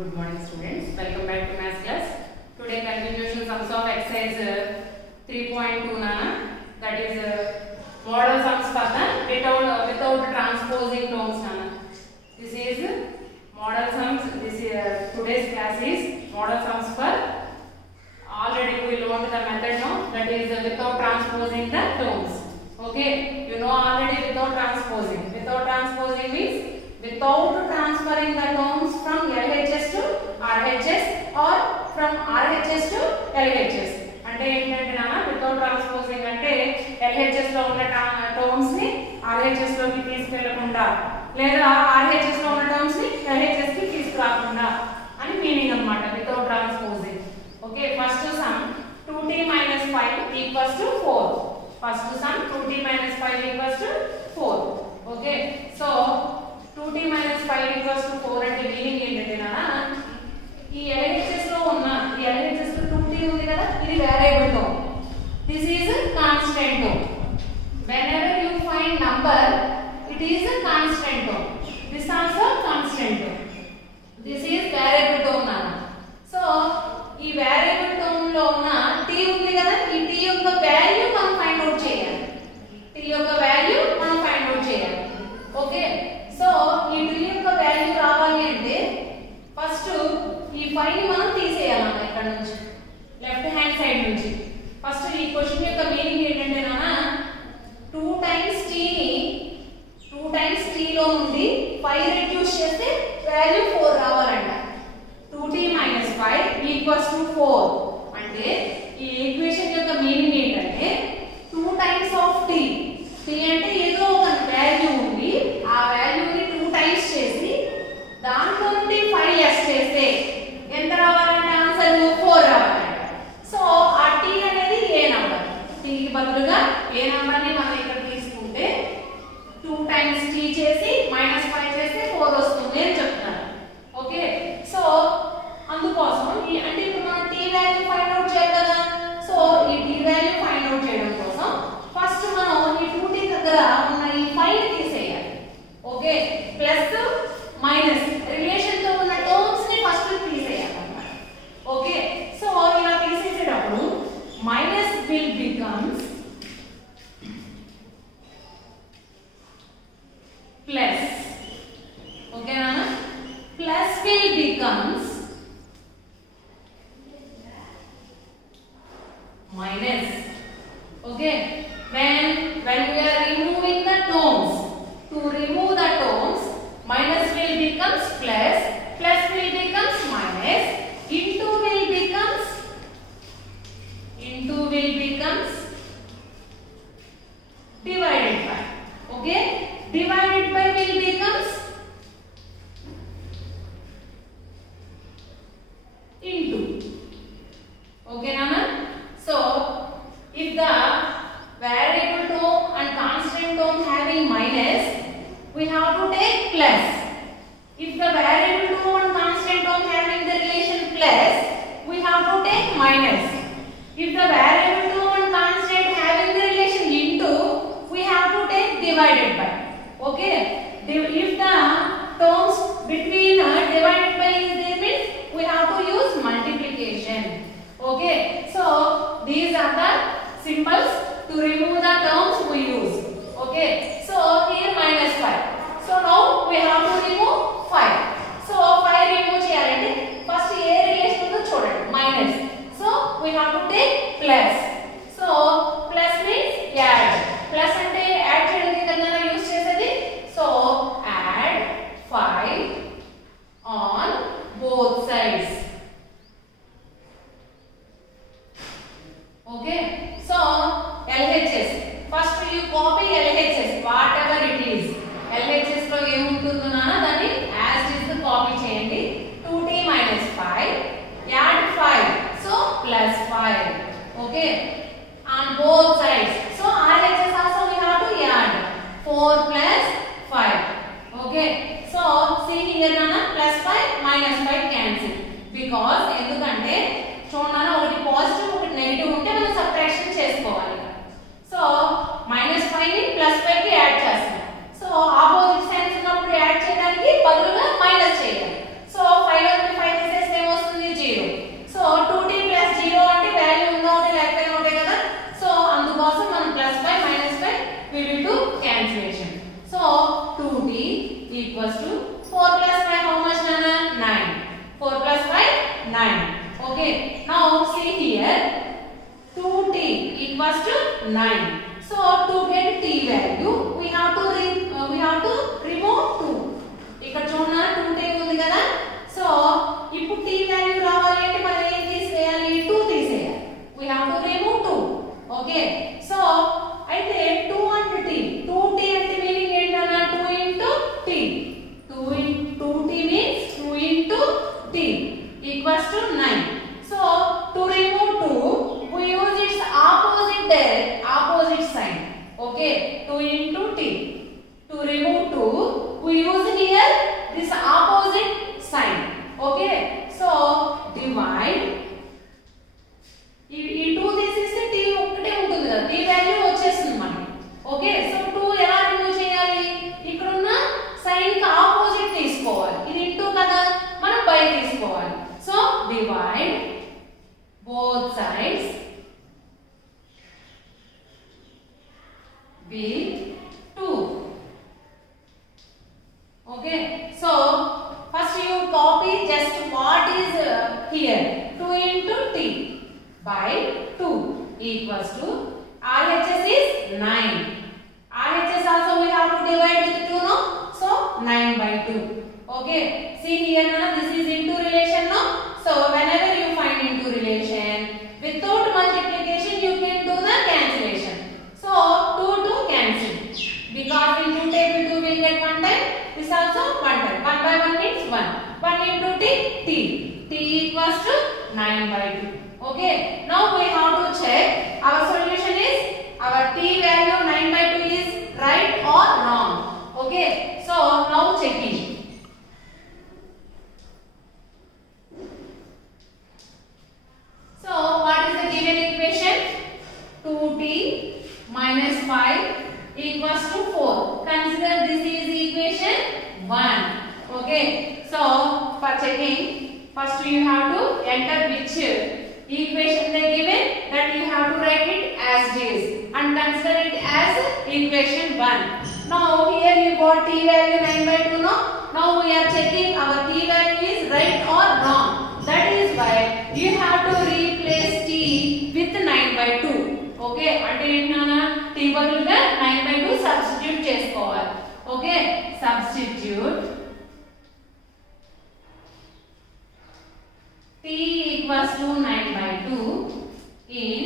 Good morning students, welcome back to maths class. Today continuation sums of exercise 3.2 nana, that is model sums for the without transposing terms nana. This is model sums. This today's class is model sums for, already we learned the method now, that is without transposing the terms. Okay, you know already without transposing. Without transposing means without transferring the terms from LHS to RHS or from RHS to LHS. అంటే ఏంటంటే నాన్న without transposing అంటే LHS లో ఉన్న టర్మ్స్ ని RHS లోకి తీసుకెళ్లకుండా లేదా RHS లో ఉన్న టర్మ్స్ ని LHS కి తీసుకురాకుండా అని మీనింగ్ అన్నమాట without transposing. Okay, first some 2t - 5 = 4. First some 2t - 5 = 4. Okay, so 2t - 5 = 4 అంటే మీనింగ్ ఏంటంటే నాన్న ఈ LHS లో ఉన్న ఈ LHS లో 2t ఉంది కదా, ఇది variable term. This is constant term. whenever you find number it is a constant term. This also constant term. This is variable term నాన్న. సో ఈ వేరియబుల్ టర్మ్ లో ఉన్న t ఉంది కదా, ఈ t యొక్క వాల్యూ మనం ఫైండ్ అవుట్ చేయాలి. t యొక్క వాల్యూ మనం ఫైండ్ అవుట్ చేయాలి. ఓకే, సో ఈ t యొక్క వాల్యూ రావాలి అంటే ఫస్ట్ ఈ 5 ని మనం తీసేయాలన్న ఇక్కడ నుంచి, లెఫ్ట్ హ్యాండ్ సైడ్ నుంచి. ఫస్ట్ ఈ క్వశ్చన్ యొక్క మీనింగ్ ఏంటంటే నాన్న 2 టైమ్స్ t ని 2 టైమ్స్ t లో నుండి 5 రెడ్యూస్ చేస్తే వాల్యూ 4 రావాలంట. 2t - 5 = 4 అంటే ఈ ఈక్వేషన్ యొక్క మీనింగ్ ఏంటంటే 2 టైమ్స్ ఆఫ్ t. t అంటే ఏదో ఒక వాల్యూ ఉంది, ఆ వాల్యూని 2 టైమ్స్ చేసి దాంట్లో నుండి 5 లెస్ చేస్తే ఎంత రావాలంటే ఆన్సర్ 4 రావాలంట. సో ఆ t అనేది ఏ నంబర్, t కి బదులుగా ఏ నంబర్ ని మనం ఇక్కడ తీసుకుంటే 2 టైమ్స్ t చేసి -5 చేస్తే 4 వస్తుంది అని చెప్తారు. ఓకే, సో అందుకోసం అంటే ఇప్పుడు మనం t వాల్యూ ఫైండ్ అవుట్ చేయాలి కదా. సో ఈ t వాల్యూ ఫైండ్ అవుట్ చేయడం కోసం ఫస్ట్ మనం ఈ 2t దగ్గర ఉన్న ఈ 5 ని తీసేయాలి. ఓకే, ప్లస్ మైనస్ రిలేషన్ తో ఉన్న టర్మ్స్ ని ఫస్ట్ తీసేయాలి అన్నమాట. ఓకే, సో ఇలా తీసేసేటప్పుడు మైనస్ విల్ బికమ్స్ ప్లస్. ఓకేనా, plus will becomes minus. Okay, when we are removing the terms, to remove the terms minus will becomes plus, plus will becomes minus, into will becomes divided by. Okay, divided by will becomes into. Okay nana, so if the variable term and constant term having minus, we have to take plus. If the variable term and constant term having the relation plus, we have to take minus. If the variable term and constant having the relation into, we have to take divided by. Okay, if the terms between divided by is there means we have to use multiplication. Okay, so these are the symbols to remove the terms we use. Okay, so here -5. So now we have to remove 5. So 5 remove cheyalante first ఏ రిలేషన్ ఉందో చూడండి, minus. So we have to take plus. So plus means add. Plus అంటే యాడ్ చేయడానికి కదా యూస్ చేసేది. So add 5 on both sides. Okay, so LHS first you copy LHS whatever it is. LHS లో ఏముంటుందో నాన్న దాన్ని as is గా కాపీ చేయండి. 2t - 5 add 5, so plus 5. Okay, on both sides. So RHS also we have to add 4 plus 5. Okay, so see here nana +5 - 5 cancel because ఎందుకంటే చూడనా ఒకటి పాజిటివ్ ఒకటి నెగటివ్ ఉంటే మనం సబ్ట్రాక్షన్ చేసుకోవాలి. సో -5 ని +5 కి యాడ్ చేస్తాం. సో ఆపోజిట్ సైన్స్ ఉన్నప్పుడు యాడ్ చేయడానికి బదులుగా మైనస్ చేయాలి. సో 5 లో 5 to 9. So to remove 2, we use its opposite sign. Okay, 2 into t. To remove 2, we use here this opposite sign. Okay, so divide. ఈ 2 తీసేస్తే t ఒక్కటే ఉంటుంది కదా, t వాల్యూ వచ్చేస్తుంది మనకి. ఓకే, సో 2 ఎలా రిమూవ్ చేయాలి? ఇక్కడ ఉన్న సైన్ కి ఆపోజిట్ తీసుకోవాలి. ఇది ఇంటూ కదా, మనం బై తీసుకోవాలి. So divide both sides with 2. Okay, so first you copy just what is here. 2 into t by 2 equals to RHS is 9. RHS also we have to divide with 2, no? So 9 by 2. Okay, see here now, this is into relation, no? So whenever you find into relation, without multiplication you can do the cancellation. So 2 cancel, because in 2 table 2 will get 1 time, this also 1 time. 1 by 1 means 1. 1 into t equals to 9 by 2. Okay, now we have to check our solution is, our t value 9 by 2 is right or wrong. Okay, so now checking. So what is the given equation? 2t minus 5 equals to 4. Consider this is equation 1. Okay, so for checking, first you have to enter which equation they given, that you have to write it as it is and consider it as equation 1. Now here you got t value 9 by 2, no? Now we are checking our t value is right or wrong. That is why you have to replace t with 9 by 2. Okay, అంటే ఏంటన్నా t బదులుగా 9 by 2 సబ్స్టిట్యూట్ చేసుకోవాలి. Okay, substitute t equals to 9 by 2 in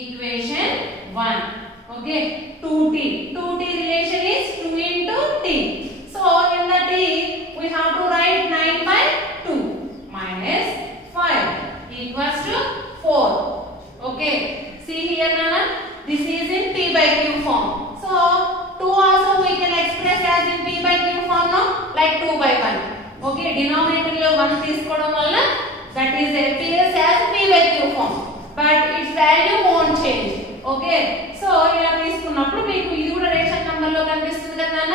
equation 1. Okay, 2t relation is 2 into t. So in the t we have to write 9 by 2 minus 5 equals to 4. Okay, see here Nana, this is in p by q form. So 2 also we can express as in p by q form, no? Like 2 by 1. Okay, denominator lo 1 తీసుకోవడం వల్ల that is appears as p by q form, but its value won't change. Okay, so ఇలా తీసుకున్నప్పుడు మీకు ఇది కూడా ration number లో కనిపిస్తుంది కదా నాన్న,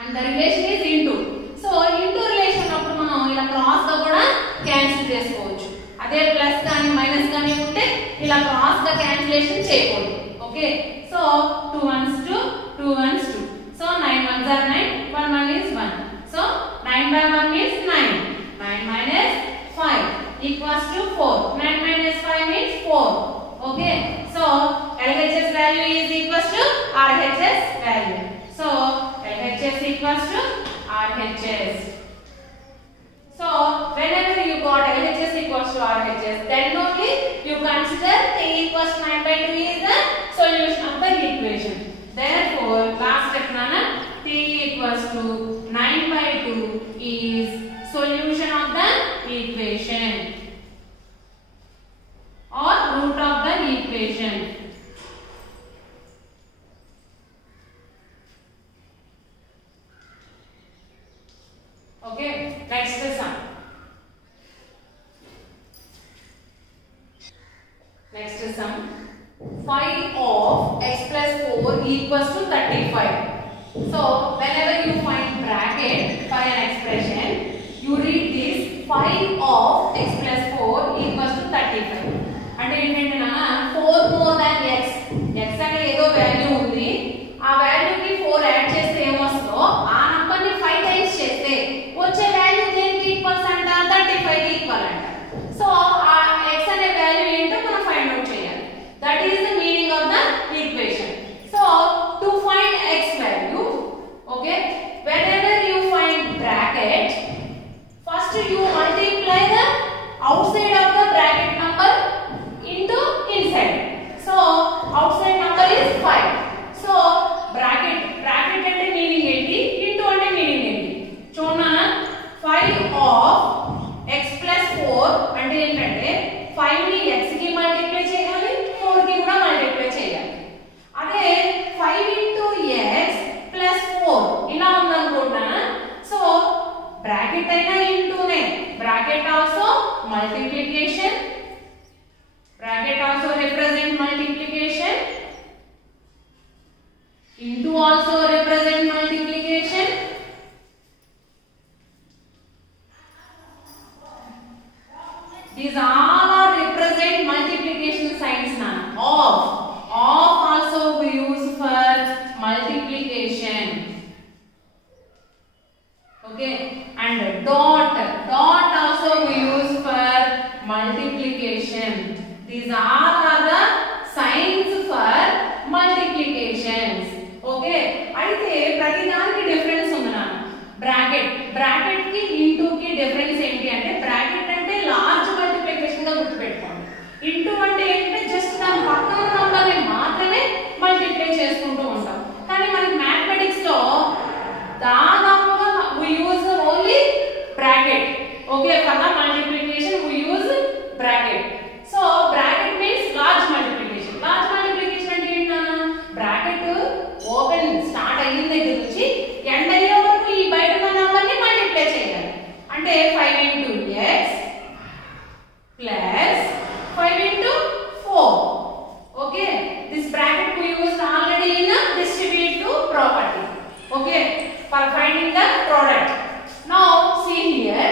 and the relation is into. So into relation అప్పుడు మనం ఇలా క్రాస్ గా కూడా క్యాన్సిల్ చేసుకోవచ్చు. అదే ప్లస్ గాని మైనస్ గాని ఉంటే ఇలా క్రాస్ గా క్యాన్సిలేషన్ చేయకూడదు. ఓకే, సో 2 1s 2, 2 1s 2. So 9 1s are 9, 1 1 is 1. So 9 by 1 is 9. 9 minus 5 equals to 4. 9 minus 5 means 4. Okay, so LHS value is equals to RHS value. So LHS equals to RHS. So whenever you got LHS equals to RHS, then only you consider t equals to 9 by 2 is the solution of the equation. Therefore last step nana, t equals to 9 by 2 is solution of the equation or root of the equation. Okay, next sum. Next sum. 5 of x plus 4 equals to 35. So whenever you find bracket for an expression, you read this 5 of x plus 4 equals to 35. అంటే ఏంటంటే నాన్న 4 more than x. x అంటే ఏదో వాల్యూ ఉంది, ఆ వాల్యూకి 4 యాడ్ చేస్తే ఏమొస్తుందో ఆ నంబర్ ని 5 టైమ్స్ చేస్తే వచ్చే వాల్యూ దేనికి ఈక్వల్స్ అంట, 35 కి ఈక్వల్ అంట. సో ఆ x అనే వాల్యూ ఏంటో మనం ఫైండ్ అవుట్ చేయాలి. That is the meaning of the equation. So to find x value, okay, whenever you find bracket, first you multiply the outside of the bracket number into inside. So outside number is 5. So bracket అంటే meaning ఏంటి, into అంటే meaning ఏంటి చూడనా. 5 of x plus 4 into ने bracket also multiplication, bracket also represent multiplication, into also represent multiplication, these all are represent multiplication signs now. Of also we use for multiplication. Okay, and dot also we use for multiplication. These all are the signs for multiplications. Okay, అయితే ప్రతి దానికి డిఫరెన్స్ ఉంది నా బ్రాకెట్ కి ఇంటూ కి డిఫరెన్స్ ఏంటి అంటే బ్రాకెట్ అంటే లార్జ్ మల్టిప్లికేషన్ గా గుర్తుపెట్టుకోండి. ఇంటూ అంటే ఏంటంటే జస్ట్ దాని పక్కన ఉన్న నంబర్ని మాత్రమే మల్టిప్లై చేసుకుంటూ ఉంటాం. కానీ మనకి మ్యాథమెటిక్స్ లో దాదాపుగా we use only bracket. Okay, for the multiplication we use bracket. So bracket means large multiplication. Large multiplication అంటే ఏంటన్నా బ్రాకెట్ ఓపెన్ స్టార్ట్ అయిన దగ్గర నుంచి ఎండ్ అయ్యే వరకు ఈ బయట ఉన్న నంబర్ ని మల్టిప్లై చేయాలి. అంటే 5 into x plus 5 into 4. Okay, this bracket we used already in a distributive property. Okay, for finding the product. Now see here.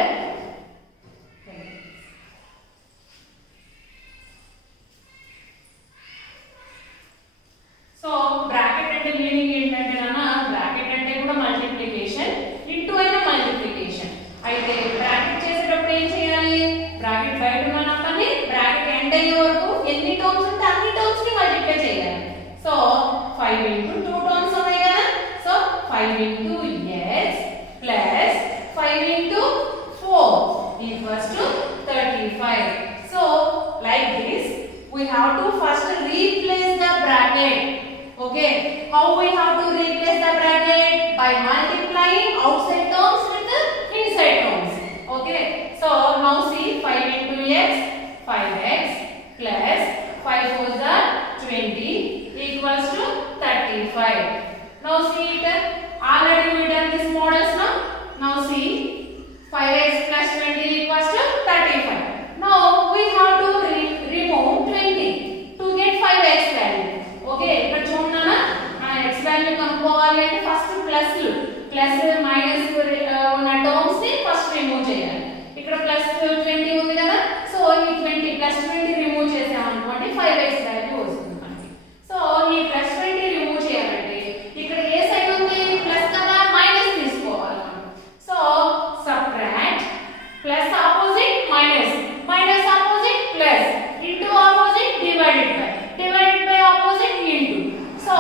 So bracket అంటే మీనింగ్ ఏంటంటే నాన్న బ్రాకెట్ అంటే కూడా మల్టిప్లికేషన్ ఇంటూ అయినా మల్టిప్లికేషన్. అయితే బ్రాకెట్ చేసేటప్పుడు ఏం చేయాలి బ్రాకెట్ బయట ఉన్న నంబర్ని బ్రాకెట్ ఎండ్ అయ్యే వరకు ఎన్ని టర్మ్స్ ఉంటే అన్ని టర్మ్స్ ని మల్టిప్లై చేయాలి. సో 5 into 2 టర్మ్స్ ఉన్నాయి కదా. సో 5 into x plus 5 into 4 equals to 35. So like this we have to first replace the bracket. Okay, how we have to replace the bracket? By multiplying outside terms with the inside terms. Okay, so now see 5 into x 5x plus 5 4s are 20 equals to 35. Now see it, already we done this models now. Now see 5x plus 20 equals to 35. Now we have to remove 20 to get 5x value. Okay, ఇక్కడ చూడండి మన x value కనుక్కోవాలి అంటే first plus minus ఉన్న టర్మ్స్ ని first remove చేయాలి. ఇక్కడ ప్లస్ 20 ఉంది కదా. సో ఈ 20 ప్లస్ 20 రిమూవ్ చేసామనుకోండి 5x వాల్యూ వస్తుంది మనకి. సో ఈ ప్లస్ 20 రిమూవ్ చేయాలంటే ఇక్కడ ఏ సైడ్ ఉంది ప్లస్ కదా మైనస్ తీసుకోవాలి మనం. So subtract plus opposite minus minus opposite plus into opposite divided by opposite into. So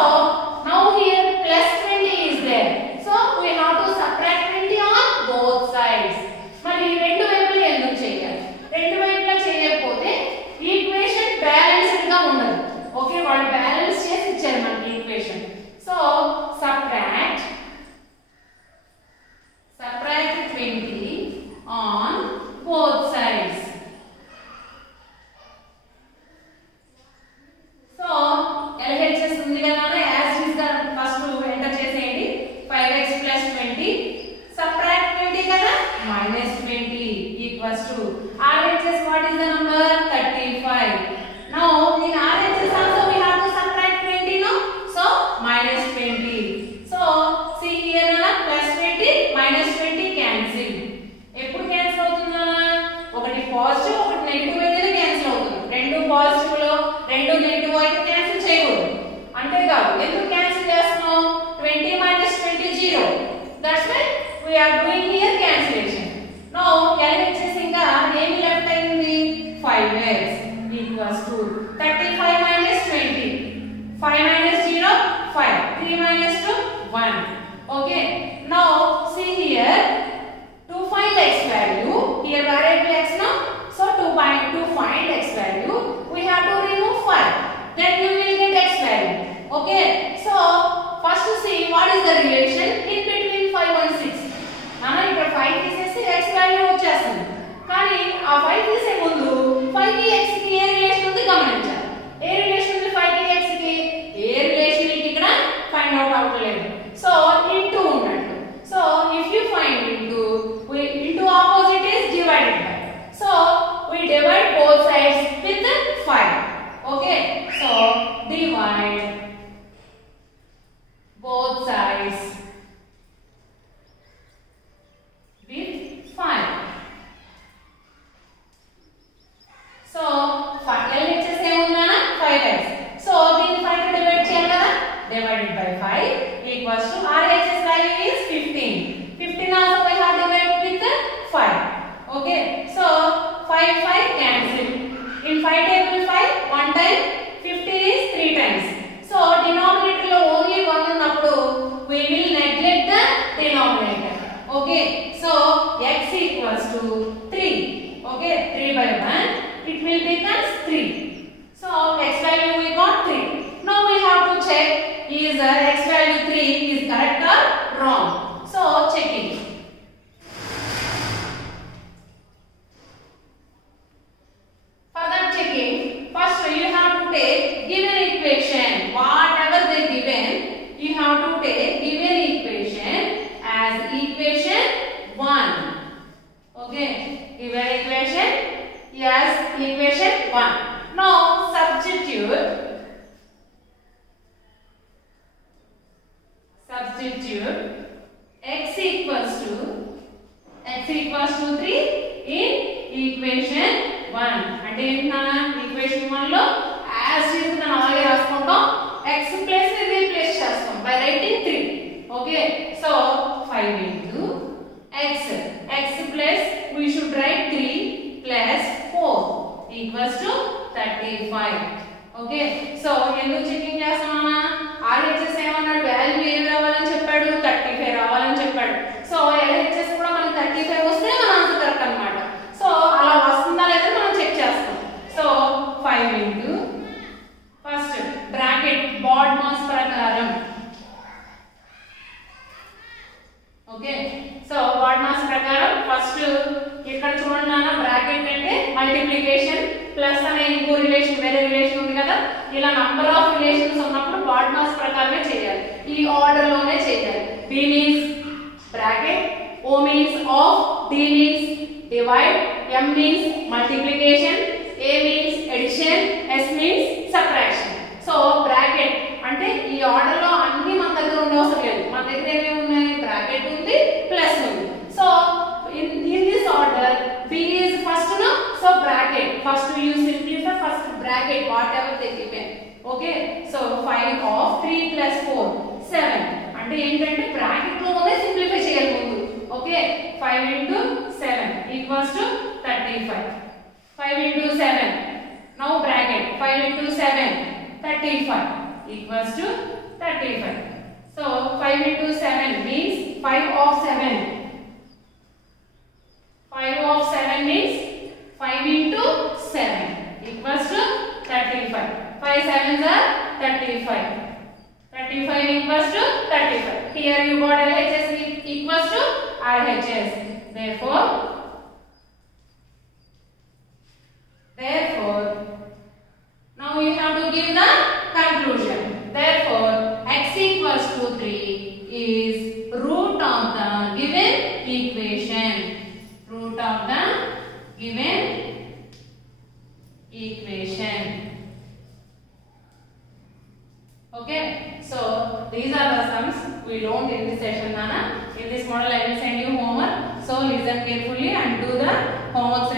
now here plus 20 is there. So we have to subtract 20 on both sides. మరి రెండు వైపులా ఎందుకు చేయాలి? రెండు వైపులా చేయకపోతే ఈక్వేషన్ బ్యాలెన్స్డ్ గా ఉండదు. ఓకే, వాళ్ళు బ్యాలెన్స్ చేసి ఇచ్చారు మనకి equation. So subtract 20 on both sides. So LHS ఉంది కదా యాజ్ ఇస్ గా ఫస్ట్ ఎంటర్ చేసేయండి 5x plus 20 subtract 20 కదా -20 equals to RHS. what is the number 35. now in RHS also we have to subtract 20 no, so -20. so see here na +20 -20 cancel. ఎప్పుడు క్యాన్సిల్ అవుతుందా ఒకటి పాజిటివ్ ఒకటి నెగటివ్ అయితేనే క్యాన్సిల్ అవుతుంది. రెండు పాజిటివ్ లో రెండు నెగటివ్ అయితే క్యాన్సిల్ చేయకూడదు. అంటే కాదు ఎందుకు క్యాన్సిల్ చేస్తున్నాం 20 - 20 0. That's why we are doing here cancellation. Now LHS ఇంకా ఏమి లెఫ్ట్ అయింది 5x equals to 35 - 20. 5 - 0 5 3 - 2 1. okay, now see here to find x value here variable x now. so to find x value we have to remove 5, then you will get x value. okay, so first to see what is the relation in between 5 and 6. nana ikkada 5 తీసేసి x value వచ్చేస్తుంది. కానీ ఆ 5 తీసే ముందు 5 కి x కి ఏ రిలేషన్ ఉంది గమనించాలి. ఏ రిలేషన్ ఉంది 5 కి x కి? ఏ రిలేషన్ కి ఇక్కడ ఫైండ్ అవుట్ అవ్వట్లేదు. సో ఇంటూ ఉన్నట్టు. So if you find into opposite 5 cancel. In 5 table 5 1 time, 15 is 3 times. So denominator lo only 1 unnappudu we will neglect the denominator. Okay, so x equals to 3. Okay, 3 by 1 it will become 3. So x value we got 3. Now we have to check is x value 3 is correct or wrong. So checking. For that checking, first you have to take given equation. Whatever they given, you have to take given equation as equation 1. Okay, given equation as equation 1. Now substitute x equals to 3 in equation 1. అంటే ఏంటన్నా equation 1 లో as is ని అలాగే రాసుకుంటాం, x plus ని రీప్లేస్ చేస్తాం by writing 3. okay, so 5 into x plus we should write 3 plus 4 equals to 35. okay, so ఎందుకు చెకింగ్ చేస్తామన్నా RHS ఏమన్నాడు, వాల్యూ ఏం రావాలని చెప్పాడు, 35 రావాలని చెప్పాడు. సో LHS కూడా మనకి 35 వస్తే మన ఆన్సర్ కరెక్ట్ అన్నమాట. సో అలా వస్తుందా లేదా మనం చెక్ చేస్తాం. సో 5 into ఫస్ట్ బ్రాకెట్ బాడ్మాస్ ప్రకారం. ఓకే, సో బాడ్మాస్ ప్రకారం ఫస్ట్ ఇక్కడ చూడండి నాన్న, బ్రాకెట్ అంటే మల్టిప్లికేషన్ ప్లస్ అనే ఇంకో రిలేషన్ వేరే రిలేషన్ ఉంది కదా, ఇలా నంబర్ ఆఫ్ రిలేషన్స్ ఉన్నప్పుడు బాడ్మాస్ ప్రకారమే చేయాలి, ఈ ఆర్డర్ లోనే చేయాలి. B means bracket, O means of, D means divide, M means multiplication, A means addition, S means subtraction. So bracket అంటే ఈ ఆర్డర్ లో అన్ని మన దగ్గర ఉండవసరం లేదు, మన దగ్గర ఏమేమి ఉన్నాయి, బ్రాకెట్ ఉంది ప్లస్ ఉంది. So in this order B is first no, so bracket first you simplify first bracket whatever they given. okay, so 5 of 3 plus 4 7 అంటే ఏంటంటే బ్రాకెట్ లోనే సింప్లిఫై చేయాలి ముందు. ఓకే, 5 into 7 equals to 35. 5 into 7 now bracket 5 into 7 35 equals to 35. so 5 into 7 means 5 of 7. 5 of 7 means 5 into 7 equals to 35. 5 7s are 35. 35 equals to 35. Here you got LHS equals to RHS. Therefore, now you have to give the conclusion. Therefore, x equals to 3 is root of the given equation. Root of the given equation. Okay, so these are the sums we learned in this session, Nana. In this model I will send you homework, so listen carefully and do the homeworks.